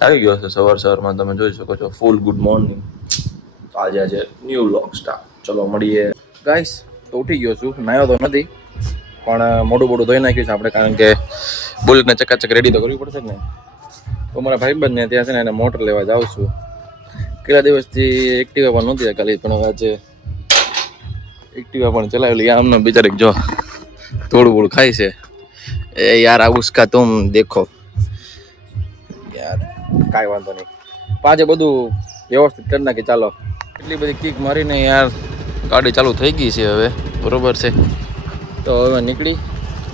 આવી ગયો છે સવારમાં તમે જોઈ શકો છો ફૂલ ગુડ મોર્નિંગ. તો આજે ન્યૂ વ્લોગ સ્ટાર્ટ. ચલો મળીએ ગાઈસ. તો ઉઠી ગયો છું, નાયો તો નથી પણ મોઢું ધોઈ નાખ્યું છે આપણે, કારણ કે બુલેટને ચકાચક રેડી તો કરવી પડશે ને. તો મારા ભાઈબંધને ત્યાં છે ને એને મોટર લેવા જાઉં છું. કેટલા દિવસથી એક્ટિવા પણ નહોતી ખાલી, પણ આજે એક્ટિવા પણ ચલાવેલી. આમને બિચારી જો થોડું ખાય છે. એ યાર આ ઉસકા તુમ દેખો યાર, કાંઈ વાંધો નહીં. પાછે બધું વ્યવસ્થિત કરી નાખી. ચાલો, એટલી બધી કિક મારીને યાર ગાડી ચાલુ થઈ ગઈ છે હવે, બરોબર છે. તો હવે નીકળી,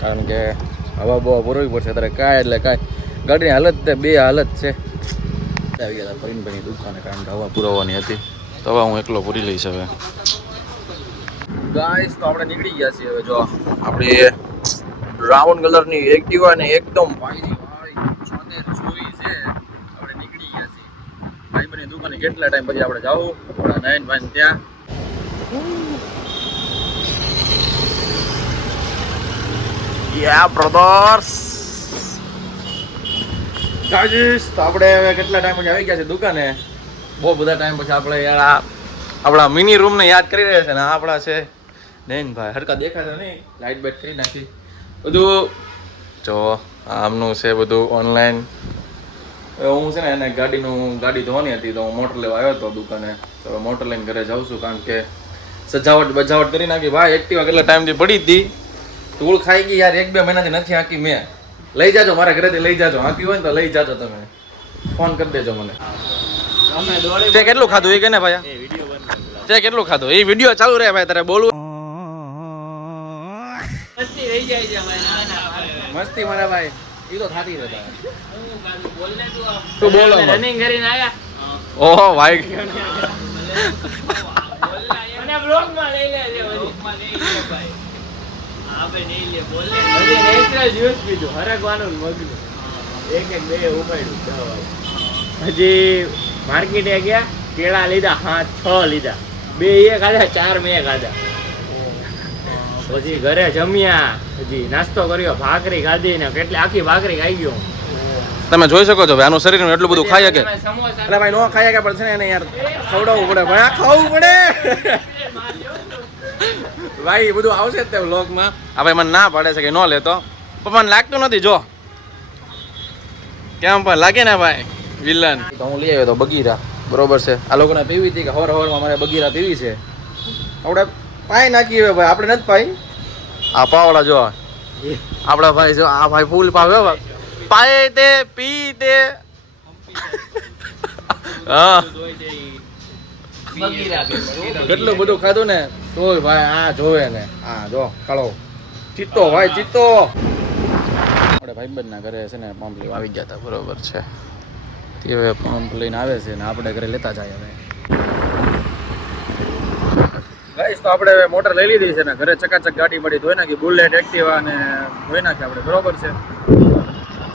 કારણ કે હવા બવા પૂરવી પડશે. અત્યારે કાંઈ એટલે કાંઈ ગાડીની હાલત બે હાલત છે. આવી ગયા પરિણભાઈની દુકાને, કારણ કે હવા પુરવવાની હતી. તો હવે હું એકલો પૂરી લઈશ હવે. ગાઈસ તો આપણે નીકળી ગયા છીએ હવે. જો આપણે બ્રાઉન કલરની એક્ટિવા ને એકદમ ભાઈ છોને જોઈ છે. આપણે નીકળી ગયા છીએ ભાઈબંધની દુકાને. કેટલા ટાઈમ પછી આપણે જાવું આપણા નયનભાઈ ત્યાં. યા બ્રધર્સ ગાઈસ, તો આપણે હવે કેટલા ટાઈમ પછી આવી ગયા છે દુકાને. બહુ બધા ટાઈમ પછી આપણે યાર આપણા મિની રૂમને યાદ કરી રહ્યા છે ને. આપણા છે નયનભાઈ, હરકા દેખાતા નહીં, લાઇટ બાઇટ કરી નાખી બધું. જો આમનું છે બધું ઓનલાઈન. હું છે ને એને ગાડી ધોવાની હતી, તો હું મોટર લેવા આવ્યો હતો દુકાને. તો મોટર લઈને ઘરે જાઉં છું, કારણ કે સજાવટ બજાવટ કરી નાખી. ભાઈ એક્ટિવા કેટલા ટાઈમથી પડી હતી, ધૂળ ખાઈ ગઈ યાર. 1-2 મહિનાથી નથી હાંકી મેં. લઈ જાજો મારા ઘરેથી, લઈ જાજો. હાંકી હોય ને તો લઈ જાજો, તમે ફોન કરી દેજો મને. તે કેટલું ખાધું એ કે ને ભાઈ? તે કેટલું ખાધું એ વિડીયો ચાલુ રહે ભાઈ, તારે બોલવું. મસ્તી રહી જાય છે મસ્તી મારા ભાઈ, ઈ તો થાતી રહેતા. તું બોલો. રનિંગ કરીને આયા. ઓહો ભાઈ, મને બ્લોગ માં લઈ લે છે. બ્લોગ માં લઈ લે ભાઈ. હા ભાઈ નહીં લે, બોલ લે. હજી નેચરલ જ્યુસ પીધું, હરકવાનું મગનું. એક બે ઉપાડ્યું. હજી માર્કેટે ગયા, કેળા લીધા 5-6 લીધા. 2 એ ખાધા, 4 મેં ખાધા. પછી ઘરે જમ્યા, હજી નાસ્તો કર્યો, ભાખરી ખાધી ને કેટલી આખી ભાખરી ખાઈ ગયો. તમે જોઈ શકો છો ભાઈ, આનું શરીર એટલું બધું ખાય કે એટલે ભાઈ નો ખાય કે પણ છે ને એને યાર ખવડાવવું પડે ભાઈ, ખાવું પડે ભાઈ. બધું આવશે જ તે વ્લોગમાં. આ ભાઈ મને ના પાડે છે કે ન લેતો, પણ મને લાગતું નથી. જો કેમ પણ લાગે ને ભાઈ વિલન. તો હું લઈ આવ્યો તો બગીરા, બરોબર છે. આ લોકોને પીવી હતી કે હવારમાં મારે બગીરા પીવી છે. આપણે પાઈ નાખી હવે ભાઈ, આપણે નથી પાઈ. આ પાવડા જો આપડા ભાઈ, જો આ ભાઈ ફૂલ પાવે પાય તે પી તે. હા કેટલું બધું ખાધું ને તોય ભાઈ આ જોવે ને. આ જો કાળો ચિત્તો ભાઈ, ચિત્તો. આપણે ભાઈબંધ ના ઘરે છે ને પંપ લેવા આવી ગયા હતા, બરોબર છે. તે હવે પંપ લઈને આવે છે ને આપણે ઘરે લેતા જાય હવે. ગાઈસ તો આપણે હવે મોટર લઈ લીધી છે ને, ઘરે ચકાચક ગાડી મળી ધોઈ નાખી. બુલેટ એક્ટિવા ને ધોઈ નાખી આપણે, બરોબર છે.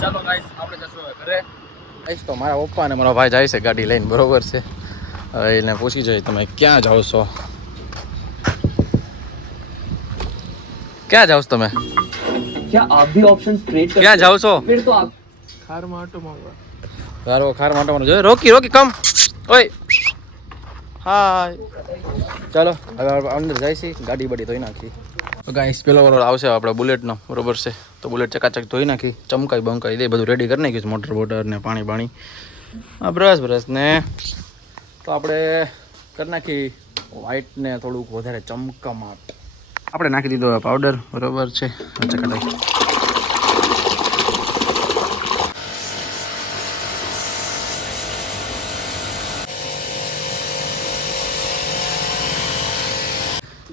ચાલો ગાઈસ આપણે જશું હવે ઘરે. ગાઈસ તો મારા પપ્પા અને મારો ભાઈ જાય છે ગાડી લઈને, બરોબર છે. હવે એને પૂછી જોઈએ તમે ક્યાં જાઓ છો, ક્યાં જાઓ છો તમે? क्या आप भी ऑप्शन क्रिएट करते ક્યાં જાઓ છો? फिर तो आप खार में ऑटो मांगवा ખાર માટો મારો જોઈએ. રોકી કમ ઓય હાય. ચાલો હવે અંદર જાય છે, ગાડી બાડી ધોઈ નાખી. ગાઈસ પેલો વાળો આવશે આપણે બુલેટનો, બરોબર છે. તો બુલેટ ચકાચક ધોઈ નાખી, ચમકાઈ બંકાઈ દે, બધું રેડી કરી નાખ્યું છે. મોટર બોટર ને પાણી આ બ્રશ ને તો આપણે કરી નાખી વ્હાઈટ ને થોડુંક વધારે ચમકમાટ. આપણે નાખી દીધો પાવડર, બરોબર છે. ચકાડાઈ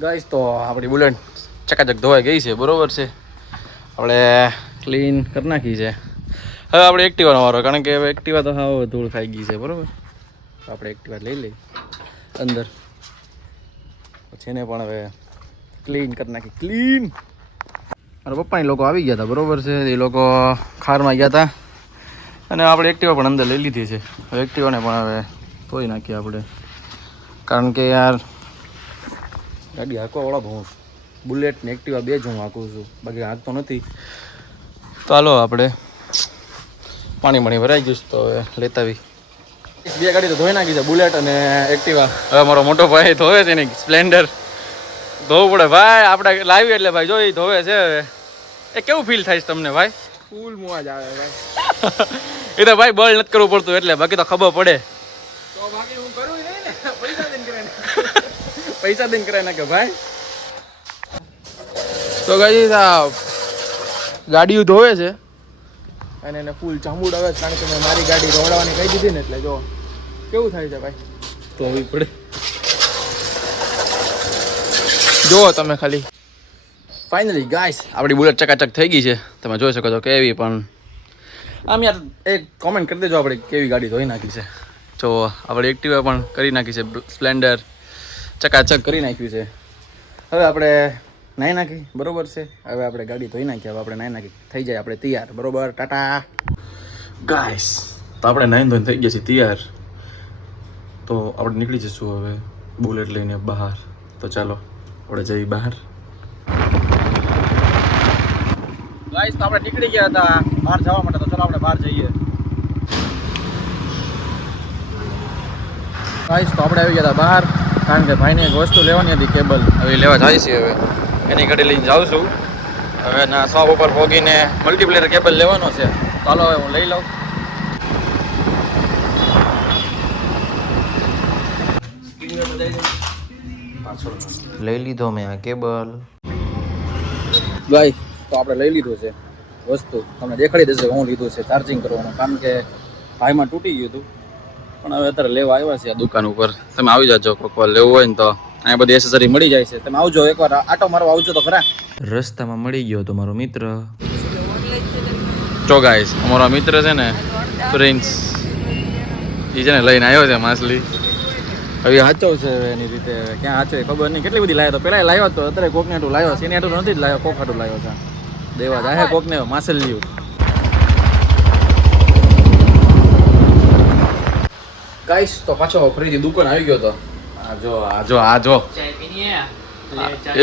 ગાઈસ તો આપણી બુલેટ ચકાચક ધોવાઈ ગઈ છે, બરોબર છે. આપણે ક્લીન કરી નાખી છે. હવે આપણે એક્ટિવાનો વારો, કારણ કે હવે એક્ટિવા તો હા ધૂળ ખાઈ ગઈ છે, બરોબર. તો આપણે એક્ટિવા લઈ લઈ અંદર, પછી એને પણ હવે ક્લીન કરી નાખી. ક્લીન. મારા પપ્પાની લોકો આવી ગયા હતા, બરોબર છે. એ લોકો ખારમાં ગયા હતા અને આપણે એક્ટિવા પણ અંદર લઈ લીધી છે. હવે એક્ટિવાને પણ હવે ધોઈ નાખીએ આપણે, કારણ કે યાર ગાડી હાંકવાવાળો હું બુલેટ ને એક્ટિવા બે જ હું હાંકું છું, બાકી હાંકતો નથી. તો હાલો આપણે પાણી મણી ભરાઈ ગયું છે તો હવે લેતા આવી. બે ગાડી તો ધોઈ નાખી છે, બુલેટ અને એક્ટિવા. હવે મારો મોટો ભાઈ ધોવે છે ને સ્પ્લેન્ડર. ધોવું પડે ભાઈ, આપણે લાવી એટલે ભાઈ જોઈ ધોવે છે. હવે એ કેવું ફીલ થાય છે તમને ભાઈ? ફૂલ મોજ આવે ભાઈ. એ તો ભાઈ બળ નથી કરવું પડતું એટલે, બાકી તો ખબર પડે. તો બાકી હું કરું નહીં ને, પૈસા દઈને કરે ને. પૈસા દઈને કરાય નાખે ભાઈ. તો ગાઈસ આ ગાડીઓ ધોવે છે અને એને ફૂલ ચામુડ આવે છે, કારણ કે મેં મારી ગાડી રોડાવાની કહી દીધી ને, એટલે જો કેવું થાય છે ભાઈ. ધોવી પડે. જુઓ તમે ખાલી. ફાઇનલી ગાઈસ આપણી બુલેટ ચકાચક થઈ ગઈ છે, તમે જોઈ શકો છો કેવી. પણ આમ યાર એક કોમેન્ટ કરી દેજો આપણે કેવી ગાડી ધોઈ નાખી છે. જો આપણે એક્ટિવા પણ કરી નાખી છે, સ્પ્લેન્ડર ચકાચક કરી નાખ્યું છે. હવે આપણે નાહી નાખી, બરોબર છે. હવે આપણે ગાડી ધોઈ નાખી, હવે આપણે નાહી નાખી થઈ જાય આપણે તૈયાર, બરોબર. ટાટા ગાઈસ, તો આપણે નાહી ધોઈને થઈ ગયા છીએ તૈયાર. તો આપણે નીકળી જઈશું હવે બુલેટ લઈને બહાર. તો ચાલો આપણે જઈએ બહાર. ગાઈસ તો આપણે નીકળી ગયા હતા બહાર જવા માટે, તો ચાલો આપણે બહાર જઈએ. ગાઈસ તો આપણે આવી ગયા હતા બહાર, કારણ કે ભાઈને એક વસ્તુ લેવાની હતી, કેબલ. હવે લેવા જાય છે, હવે એની ગાડી લઈને જાઉં છું. હવે ના શોપ ઉપર પહોંચીને મલ્ટીપ્લેયર કેબલ લેવાનો છે. ચાલો હવે હું લઈ લઉં. લઈ લીધો મેં આ કેબલ. ગાઈસ તો આપણે લઈ લીધું છે વસ્તુ, તમને દેખાડી દેશે હું લીધું છે ચાર્જિંગ કરવાનું, કારણ કે ભાઈમાં તૂટી ગયું હતું. પણ હવે અત્યારે લેવા આવ્યા છે આ દુકાન ઉપર. તમે આવી જાજો, કોઈક વાર લેવું હોય ને તો અહીંયા બધી એસેસરી મળી જાય છે. તમે આવજો, એકવાર આટો મારવા આવજો તો ખરા. રસ્તામાં મળી ગયો તો મારો મિત્ર. જો ગાઈસ અમારો મિત્ર છે ને પ્રિન્સ, એ છે ને લઈને આવ્યો છે માછલી. હવે સાચો છે એની રીતે, ક્યાં સાચો એ ખબર નહીં. કેટલી બધી લાવ્યો તો પેલા લાવ્યો તો, અત્યારે કોકને હાટું લાવ્યો છે. એની હાટું નથી જ લાવ્યો, કોક હાટું લાવ્યો છે. દેવા જાય કોકને માછલીઓ. ગાઈસ તો પાછો ફરીથી દુકાન આવી ગયો તો. આ જો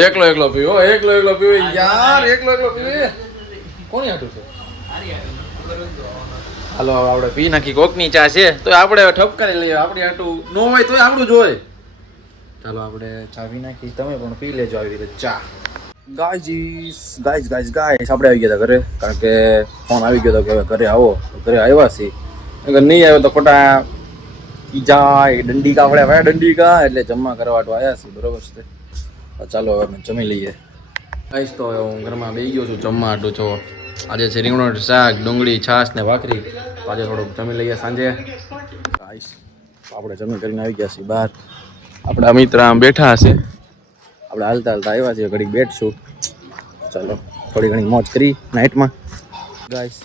એકલો પીવો, એકલો પીવો યાર, એકલો પીવે. કોની હાટું છે? હાલો આપણે પી નાખી. કોકની ચા છે તો આપણે ઠપકારી લઈએ. આપણી હાટું ન હોય તોય આપણું જ હોય. ચાલો આપણે ચા પી નાખી, તમે પણ પી લેજો આવી રીતે ચા. ગાઈસ આપણે આવી ગયા હતા ઘરે, કારણ કે ફોન આવી ગયો હતો કે હવે ઘરે આવો. ઘરે આવ્યા છીએ, અગર નહીં આવ્યો તો ખોટા જાય દંડિકા વળ્યા ભાઈ, દંડિકા એટલે જમવા કરવાટો આવ્યા છીએ, બરોબર છે. ચાલો હવે અમે જમી લઈએ. ગાઈસ તો હું ઘરમાં બેસી ગયો છું જમવા હાટું. છો આજે છે રીંગણનું શાક, ડુંગળી, છાશ ને ભાખરી. તો આજે થોડુંક જમી લઈએ સાંજે. ગાઈસ આપણે જમી કરીને આવી ગયા છીએ બહાર. આપણા મિત્ર આમ બેઠા હશે, આપણે હાલતા આવ્યા છીએ, ઘડીક બેઠશું. ચાલો થોડી ઘણી મોજ કરી નાઇટમાં. ગાઈસ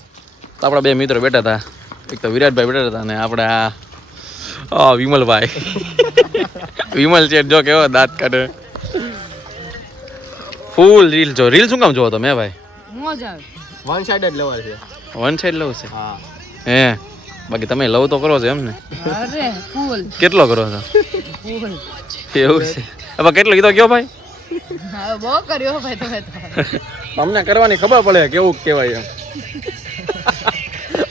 તો આપણા બે મિત્રો બેઠા હતા. એક તો વિરાટભાઈ બેઠા હતા અને આપણે આ વિમલભાઈ. વિમલ છે જો કેવો દાંત કાઢે. ફૂલ રીલ જો. રીલ શું કામ જોવો તમે ભાઈ? મજા આવે. વન સાઇડ જ લેવા છે. વન સાઈડ લવ છે? હા. હે બાકી તમે લવ તો કરો છો એમ ને? અરે ફૂલ. કેટલો કરો છો? ફૂલ. એવું છે? હવે કેટલો કીધો કયો ભાઈ? હા બહુ કર્યો ભાઈ તમે તો. અમને કરવાની ખબર પડે કેવું કહેવાય એમ.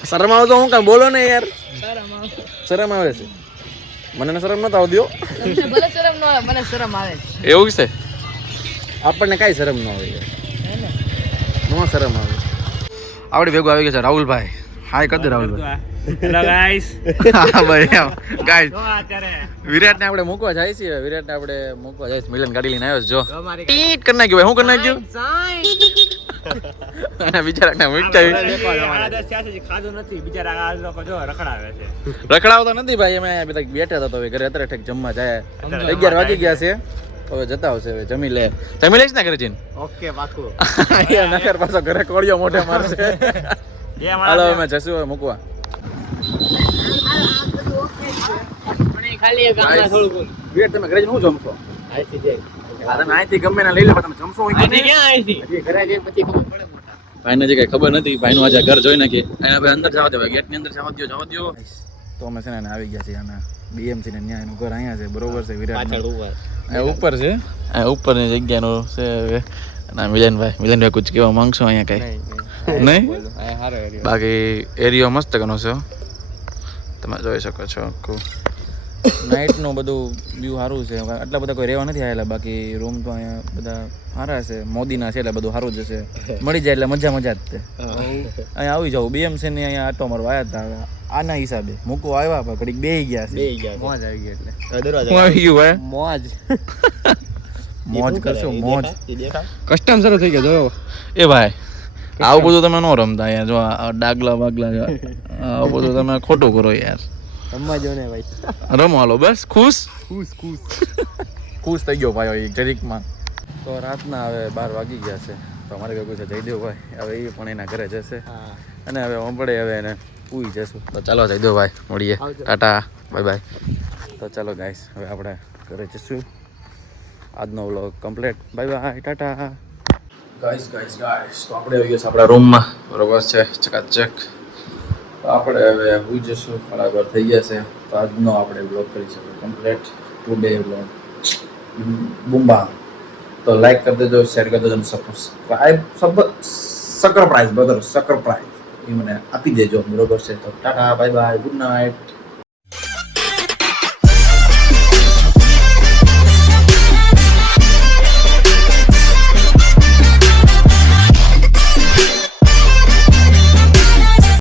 શરમ આવે તો હું કામ બોલો ને યાર. શરમ આવે છે? મને શરમ નતો આવતી. તમને ભલે શરમ ન આવે, મને શરમ આવે. એવું છે? આપણને કાંઈ શરમ ન આવે યાર. નો શરમ આવે. આવડી ભેગું આવી ગયા છે રાહુલભાઈ. હાય કરી દે રાહુલભાઈ. Hello guys. હા ભાઈ ગાઈસ તો અત્યારે વિરાટને આપણે મૂકવા જાય છે. વિરાટને આપણે મૂકવા જાય છે. મિલન ગાડી લઈને આવ્યો છે. જો ટીટ કરી નાખ્યું ભાઈ. શું કરી નાખ્યું? અને બિચારાને મીઠાઈ ખાધું નથી, બિચારા આ લોકો જો રખડાવે છે. રખડાવતો નથી ભાઈ. અમે બધા બેઠા હતા તો હવે ઘરે અત્યારે ઠેક જમવા જાય. 11 વાગી ગયા છે. હવે જતા આવશે. હવે જમી લઈશ ને ઘરે જઈને. ઓકે પાકું. નકર પાછો ઘરે કોળિયો મોઢે મારશે. હાલો અમે જશું હવે મૂકવા. ખાલી એક ગામમાં થોડું વિરાટ તમે ઘરે જઈને શું જમશો? આઈથી જાય. અરે અહીંથી ગમે ના લઈ લે, પણ તમે જમશો હોય આઈથી ક્યાં આઈથી? હજી ઘરે જઈને પછી ખબર પડે મોટા. ભાઈને જે કઈ ખબર નથી. ભાઈનું આજે ઘર જોઈ નાખી. એને ભાઈ અંદર જવા દે, ગેટની અંદર જવા દો. તો અમે છે ને આવી ગયા છીએ આના બીએમસી ને ન્યાયનું ઘર અહીંયા છે, બરોબર છે. વિરાટ પાછળ ઉપર. ઉપર છે, ઉપરની જગ્યાનું છે. હવે ના મિલનભાઈ કુછ કેવા માંગશો અહીંયા કઈ નહીં બાકી એરિયો મસ્ત ઘણો છે હો. તમે જોઈ શકો છો આખું નાઇટનું બધું વ્યૂ સારું છે આટલા બધા કોઈ રહેવા નથી આવેલા બાકી રૂમ તો અહીંયા બધા સારા છે મોદીના છે એટલે બધું સારું જ હશે મળી જાય એટલે મજા જ તે અહીંયા આવી જાવ બીએમસી ની અહીંયા આટો મારવા આવ્યા હતા આના હિસાબે મૂકવા આવ્યા પણ ઘડીક બેહી ગયા છે મોજ આવી ગઈ એટલે હું આવી ગયું ભાઈ મોજ કરશો મોજ કસ્ટમ શરૂ થઈ ગયો જોયો એ ભાઈ આવું બધું તમે ન રમતા યાર જો આ ડાગલા વાગલા જો આવું બધું તમે ખોટું કરો યાર રમવા જો ને ભાઈ રમો હાલો બસ ખુશ ખુશ થઈ ગયો ભાઈ એક જરીકમાં તો રાતના હવે 12 વાગી ગયા છે તો અમારે ભેગું છે જયદેવભાઈ હવે એ પણ એના ઘરે જશે અને હવે ઓંપડે હવે એને પૂઈ જશું તો ચાલો જયદેવભાઈ મળીએ ટાટા બાય બાય તો ચાલો ગાઈસ હવે આપણે ઘરે જશું આજનો vlog complete bye bye Tata guys તો આપણે આવી ગયા છે આપણા રૂમમાં બરોબર છે ચકાચક તો આપણે હવે હોઈ જશું બરાબર થઈ ગયા છે તો આજનો આપણે બ્લોગ કરી શકીએ કમ્પ્લીટ ટુડે બ્લોગ બુમ્બા તો લાઈક કરી દેજો શેર કરી દેજો સબસ્ક્રાઈબ સરપ્રાઈઝ એ મને આપી દેજો બરોબર છે તો Tata bye bye good night